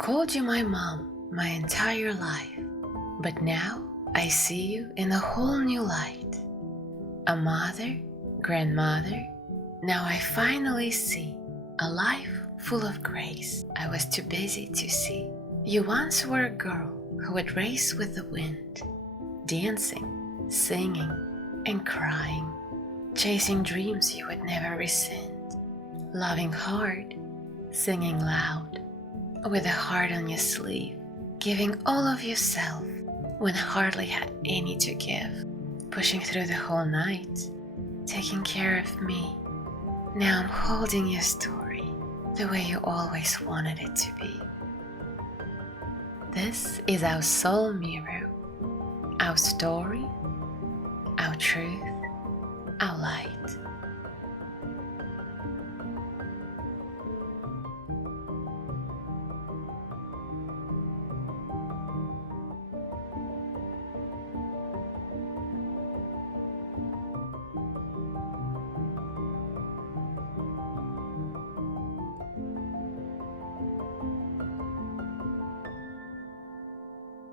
called you my mom my entire life, but now I see you in a whole new light. A mother, grandmother, now I finally see a life full of grace I was too busy to see. You once were a girl who would race with the wind, dancing, singing, and crying, chasing dreams you would never rescind, loving hard, singing loud, with a heart on your sleeve, giving all of yourself when hardly had any to give, pushing through the whole night, taking care of me. Now I'm holding your story the way you always wanted it to be. This is our soul mirror, our story, our truth, our light.